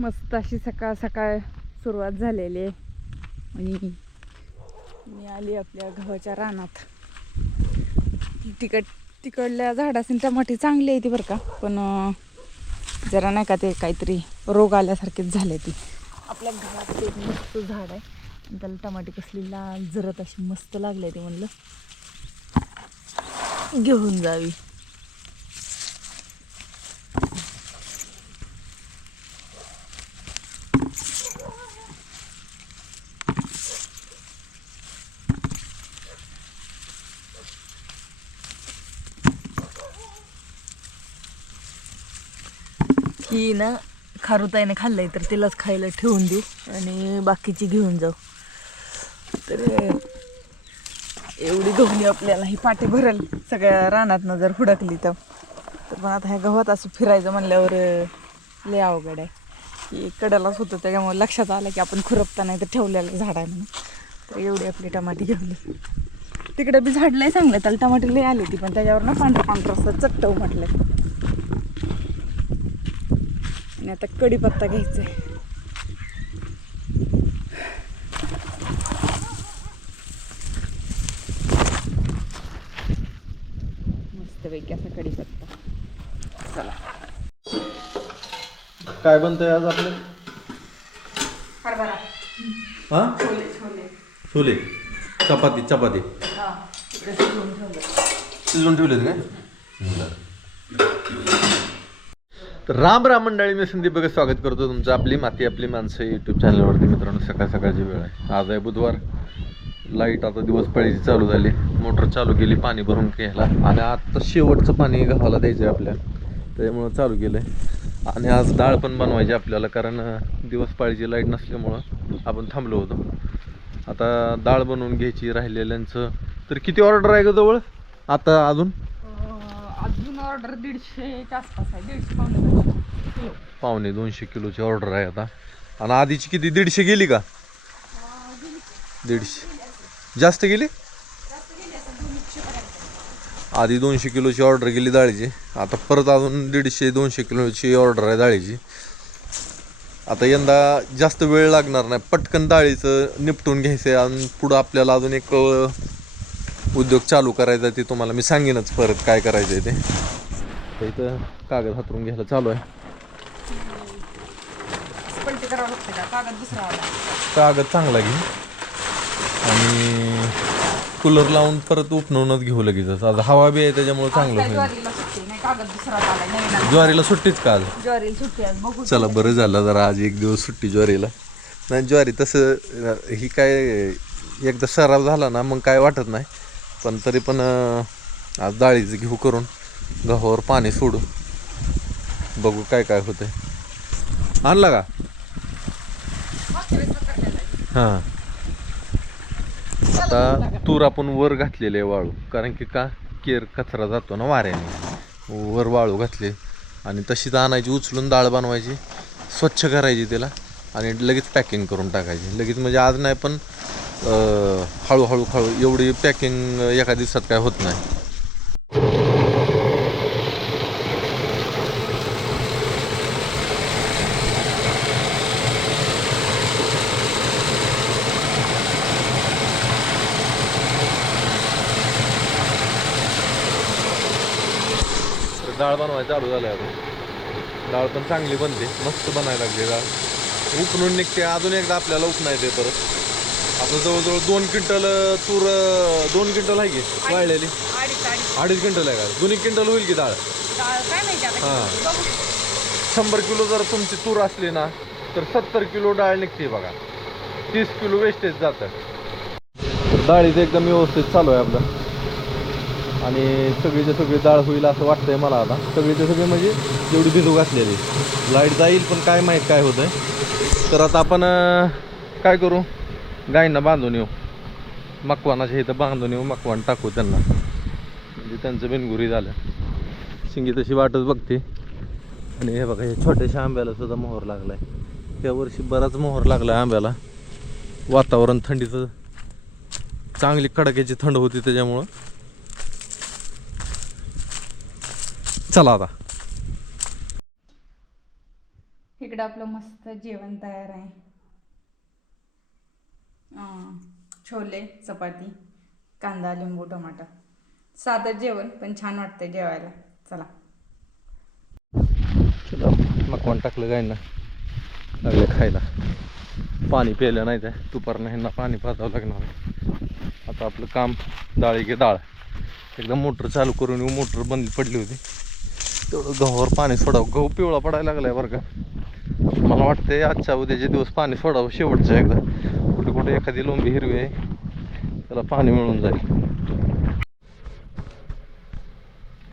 मस्त अशी सकाळ सकाळ सुरुवात झालेली आहे आणि मी आली आपल्या गव्हाच्या रानात. तिकडल्या झाडाची टमाटे चांगली आहे ती बरं का, पण जरा नाही का ते काहीतरी रोग आल्यासारखेच झाले. ती आपल्या घरात एक मस्त झाड आहे आणि त्याला टमाटे कसली लाल जरत अशी मस्त लागले. ते म्हणलं घेऊन जावी. ही ना खारुताईने खाल्लंय तर तिलाच खायला ठेवून देऊ आणि बाकीची घेऊन जाऊ. तर एवढी गव्हाणी आपल्याला ही पाठी भरेल सगळ्या रानातनं जर हुडकली तर. पण आता ह्या गव्हात असं फिरायचं म्हणल्यावर लय अवघड आहे. की कडेलाच होतं त्याच्यामुळे लक्षात आलं की आपण खुरपता नाही तर ठेवलेलं झाड आहे म्हणून. तर एवढी आपली टमाटे घेऊन तिकडे बी झाड लय चांगलं त्याला टमाटे लय आली ती, पण त्याच्यावर ना पांढरं असं चट्टव म्हटलं. आणि आता कढीपत्ता घ्यायचा आहे. मस्तपैकी असा कढीपत्ता. चला काय बनतंय आज आपलं? हरभरा. हा छोले छोले छोले चपाती चपाती हां तिकडे शिजवून ठेवलं. शिजवून ठेवलेत काय? तर राम राम मंडळी, मी संदीप बघा स्वागत करतो तुमचं आपली माती आपली माणसं यूट्यूब चॅनलवरती. मित्रांनो सकाळ सकाळची वेळ आहे. आज आहे बुधवार. लाईट आता दिवस पळीची चालू झाली. मोटर चालू केली पाणी भरून घ्यायला आणि आता शेवटचं पाणी गव्हाला द्यायचं आहे आपल्याला, त्याच्यामुळं चालू केलं आहे. आणि आज डाळ पण बनवायची आपल्याला, कारण दिवस पाळीची लाईट नसल्यामुळं आपण थांबलो होतो. आता डाळ बनवून घ्यायची राहिलेल्यांचं. तर किती ऑर्डर आहे का जवळ आता? अजून ऑर्डर 150च्या आसपास आहे. 150 किलो पावणे 200 किलोची ऑर्डर आहे आता. आणि आधीची किती 150 गेली का? 150 जास्त गेली. आधी 200 किलोची ऑर्डर गेली डाळीची. आता परत अजून 150-200 किलोची ऑर्डर आहे डाळीची. आता यंदा जास्त वेळ लागणार नाही, पटकन डाळीचं निपटून घ्यायचं आहे. आणि पुढं आपल्याला अजून एक उद्योग चालू करायचा आहे, ते तुम्हाला मी सांगेनच परत काय करायचं आहे ते. तर इथं कागद हातरून घ्यायला चालू आहे. कागद चांगला घे आणि कूलर लावून परत उपनवूनच घेऊ लगेच. आज हवा बी आहे त्याच्यामुळे चांगलं होईल. ज्वारीला सुट्टीच का आज? ज्वारीला सुट्टी आज बघू. चला बरं झालं जरा आज एक दिवस सुट्टी ज्वारीला. नाही ज्वारी तसं ही काय एकदा सराव झाला ना मग काय वाटत नाही, पण तरी पण आज डाळीचं घेऊ करून गव्हावर पाणी सोडू, बघू काय काय होतंय. आणला का? हां आता तूर आपण वर घातलेले आहे वाळू, कारण की का केर कचरा जातो ना वाऱ्याने. वर वाळू घातली आणि तशीच आणायची उचलून डाळ बनवायची, स्वच्छ करायची त्याला आणि लगेच पॅकिंग करून टाकायची. लगेच म्हणजे आज नाही पण हळूहळू एवढी पॅकिंग एका दिवसात काय होत नाही. डाळ बनवायला चालू झालं आहे आता. डाळ पण चांगली बनते, मस्त बनायला लागली डाळ. उपणून निघते. अजून एकदा आपल्याला उपणायचे परत. आता जवळजवळ 2 क्विंटल तूर, 2 क्विंटल आहे की वाळलेली? 2.5 क्विंटल आहे का? 2 क्विंटल होईल की डाळ? हां 100 किलो जर तुमची तूर असली ना तर 70 किलो डाळ निघते बघा. 30 किलो वेस्टेज जातं. डाळीचं एकदम व्यवस्थित चालू आहे आपलं आणि सगळीच्या सगळी डाळ होईल असं वाटतंय मला. आता सगळीचे सगळे म्हणजे एवढी भिजू घातलेली. लाईट जाईल पण काय माहीत काय होतंय. तर आता आपण काय करू, गायींना बांधून येऊ, मकवानाच्या इथं बांधून येऊ, मकवान टाकू त्यांना, म्हणजे त्यांचं बिनगुरी झालं. शिंगी तशी वाटच बघते. आणि हे बघा हे छोट्याशा आंब्याला सुद्धा मोहर लागला आहे. या वर्षी बराच मोहर लागला आहे आंब्याला. वातावरण थंडीचं चांगली कडाक्याची थंड होती त्याच्यामुळं. चला आता इकडं आपलं मस्त जेवण तयार आहे. छोले, चपाती, कांदा, लिंबू, टमाटा. साधं जेवण पण छान वाटतंय जेवायला. चला मकवान टाकलं गायना, लागले खायला. पाणी प्यायलं नाही त्या दुपारनं ह्यांना पाणी पाजावं लागणार. आता आपलं काम डाळी की डाळ. एकदम मोटर चालू करून येऊ. मोटर बंद पडली होती, तेवढं गव्हावर पाणी सोडावं. गहू पिवळा पडायला लागलाय बरं का. मला वाटतंय आजच्या उद्याचे दिवस पाणी सोडावं शेवटचं एकदा. कुठे कुठे एखादी लोंबी हिरवी आहे, त्याला पाणी मिळून जाईल.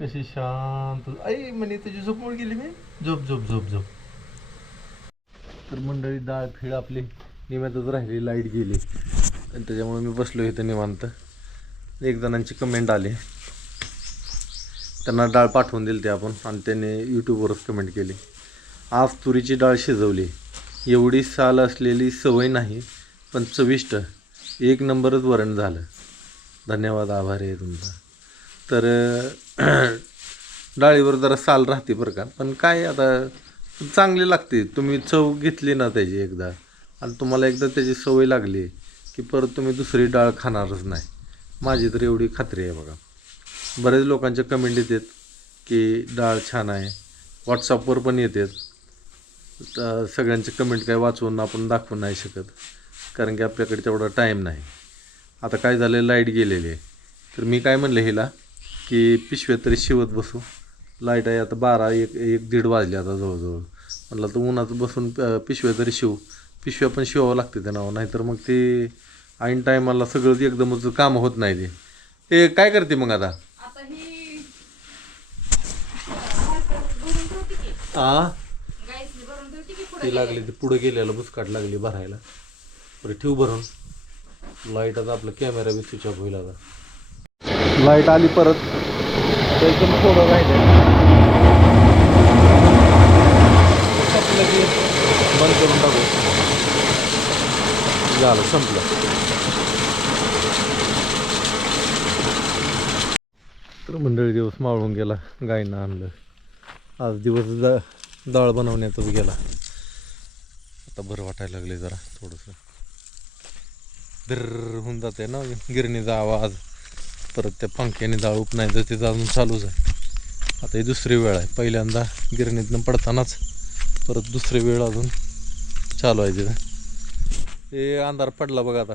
कशी शांत आई म्हणे तुझी झोप मोड गेली. मी झोप झोप झोप झोप. तर मंडळी डाळ फिळ आपली निम्यातच राहिली, लाईट गेली आणि त्याच्यामुळे मी बसलो इथं निवांत. एक जणांची कमेंट आली, त्यांना डाळ पाठवून दिली ते आपण, आणि त्यांनी यूट्यूबवरच कमेंट केली, आज तुरीची डाळ शिजवली, एवढी साल असलेली सवय नाही पण चविष्ट, एक नंबरच वरण झालं. धन्यवाद, आभारी आहे तुमचा. तर डाळीवर जरा साल राहते बरं का, पण काय आता चांगली लागते. तुम्ही चव घेतली ना त्याची एकदा, आणि तुम्हाला एकदा त्याची सवय लागली की परत तुम्ही दुसरी डाळ खाणारच नाही. माझी तर एवढी खात्री आहे बघा. बरेच लोकांच्या कमेंट येतात की डाळ छान आहे, व्हॉट्सअपवर पण येतात. सगळ्यांचे कमेंट काय वाचवून आपण दाखवू नाही शकत, कारण की आपल्याकडे तेवढा टाईम नाही. आता काय झालं, लाईट गेलेली आहे. तर मी काय म्हणलं हिला की पिशव्या तरी शिवत बसू. लाईट आहे आता 12-1-1:30 वाजले आता जवळजवळ. म्हटलं तर उन्हाचं बसून पिशव्या तरी शिव. पिशव्या पण शिवावं लागते ते नाव, नाहीतर मग ते ऐन टायमाला सगळं एकदमच काम होत नाही. ते काय करते मग आता ती लागली, ती पुढे गेल्याला बुसकाट लागली भरायला. बरं ठेवू भरून. लाईट आता आपला कॅमेरा बी स्विच ऑफ होईल. आता लाईट आली परत, एकदम थोडं राहिलं, बंद करून टाकू. झालं, संपलं. तर मंडळी दिवस मावळून गेला, गायनं आणलं. आज दिवस डाळ बनवण्यातच गेला. आता बरं वाटायला लागले जरा थोडंसं. बिर्र होऊन जाते ना गिरणीचा आवाज. परत त्या पंख्याने डाळ उपणायचं ते अजून चालूच आहे. आता ही दुसरी वेळ आहे. पहिल्यांदा गिरणीतनं पडतानाच परत दुसरी वेळ अजून चालू आहे तिथं. हे अंधार पडला बघा आता.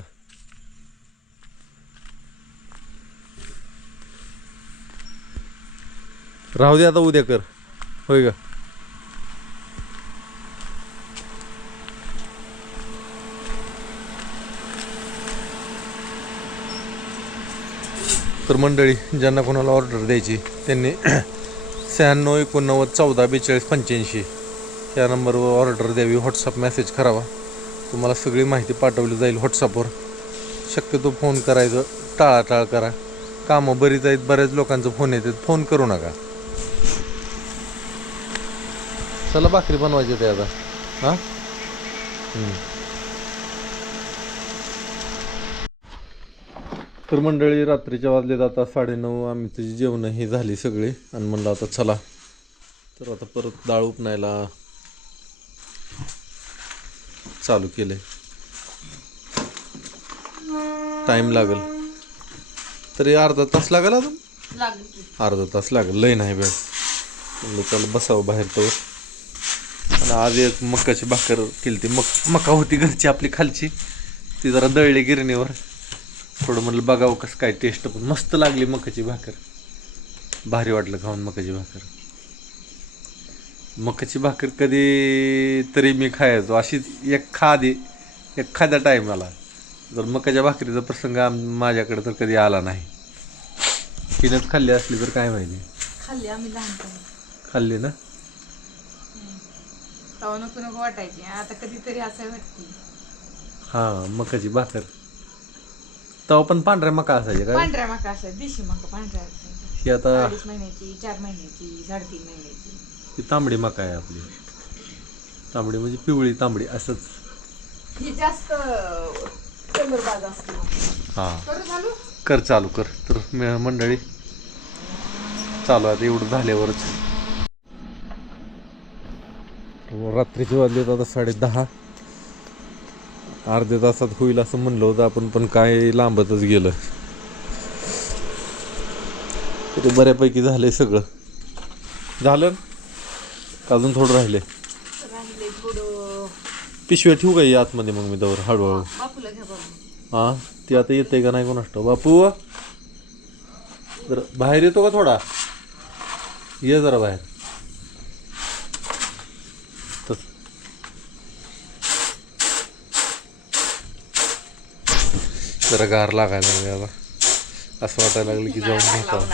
राहू दे आता, उद्या कर. होय का? तर मंडळी, ज्यांना कोणाला ऑर्डर द्यायची त्यांनी 9689144285 या नंबरवर ऑर्डर द्यावी. व्हॉट्सअप मेसेज करावा, तुम्हाला सगळी माहिती पाठवली जाईल व्हॉट्सअपवर. शक्यतो फोन करायचं टाळाटाळ करा. कामं बरीच आहेत, बऱ्याच लोकांचं फोन येतात, फोन करू नका. चला भाकरी बनवायची ते आता. हां तर मंडळी, रात्रीच्या वाजले आता 9:30. आम्ही त्याची जेवणं ही झाली सगळी, आणि म्हणलं आता चला. तर आता परत डाळ उपणायला चालू केलंय. टाईम लागेल तरी अर्धा तास लागेल, अजून अर्धा तास लागेल, लय नाही वेळ. म्हणलं चला बसावं बाहेर तो. आणि आज एक मकाची भाकर केली. ती मका होती घरची आपली खालची, ती जरा दळली गिरणीवर. थोडं म्हणलं बघावं कसं काय टेस्ट, पण मस्त लागली मकाची भाकर. भारी वाटलं खाऊन मकाची भाकर. मकाची भाकर कधी तरी मी खायचो अशीच एखाद्या टायमाला. जर मकाच्या भाकरीचा प्रसंग माझ्याकडे तर कधी आला नाही. तिनंच खाल्ली असली तर काय माहिती. खाल्ली आम्ही लहानपणी. खाल्ली ना? तेव्हा नको नको वाटायची, आता कधीतरी असं वाटते. हां, मकाची भाकर. तेव्हा पण पांढऱ्या मका असायच्या काय? पांढऱ्या मका असायच्या, देशी मका पांढऱ्या असायच्या. ही आता 2.5 महिन्याची, 4 महिन्याची, 3.5 महिन्याची. ही तांबडी मका आहे आपली. तांबडी म्हणजे पिवळी तांबडी असंच. ही जास्त कलरबाज असते. हां, करू चालू? कर चालू कर. तर मंडळी चालू आहे, एवढं झाल्यावरच रात्रीचे वाजलेत आता 10:30. अर्ध्या तासात होईल असं म्हणलं होतं आपण, पण काय लांबतच गेलं. तरी बऱ्यापैकी झालंय सगळं. झालं का अजून थोडं राहिले? पिशव्या ठेवू का या आतमध्ये मग मी त्यावर हळूहळू? हां ती आता येते का नाही कोण असतं. बापू जर बाहेर येतो का थोडा? ये जरा बाहेर. जरा गार लागायला लागले आता. असं वाटायला लागलं की जाऊन नव्हतं.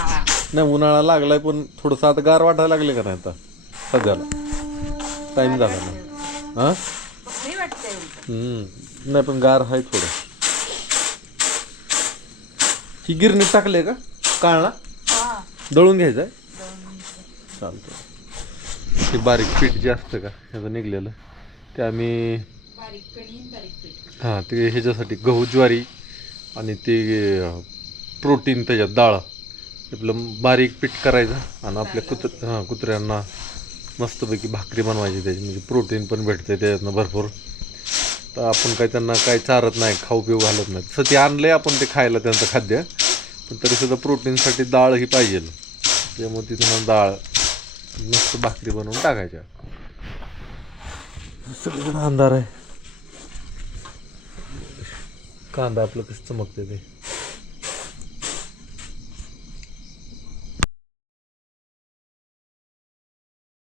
नाही उन्हाळा लागलाय पण थोडंसं आता गार वाटायला लागले का नाही आता सध्याला. टाईम झाला ना. हां नाही पण गार आहे थोडं. ही गिरणी टाकले का काळणा? दळून घ्यायचं आहे. चालतं. ते बारीक पीठ जे असतं का ह्याचं निघलेलं ते आम्ही हां ते ह्याच्यासाठी गहू ज्वारी आणि ते प्रोटीन त्याच्यात डाळ आपलं बारीक पीठ करायचं आणि आपल्या कुत्र्यांना मस्तपैकी भाकरी बनवायची त्याची, म्हणजे प्रोटीन पण भेटते त्याच्यातनं भरपूर. तर आपण काही त्यांना काही चारत नाही, खाऊ पिऊ घालत नाही. तसं ते आणलं आहे आपण ते खायला त्यांचं खाद्य, पण तरीसुद्धा प्रोटीनसाठी डाळ ही पाहिजे. त्यामुळे तिथून डाळ मस्त भाकरी बनवून टाकायच्या. सगळं अंधार आहे. कांदा आपलं कसं चमकते ते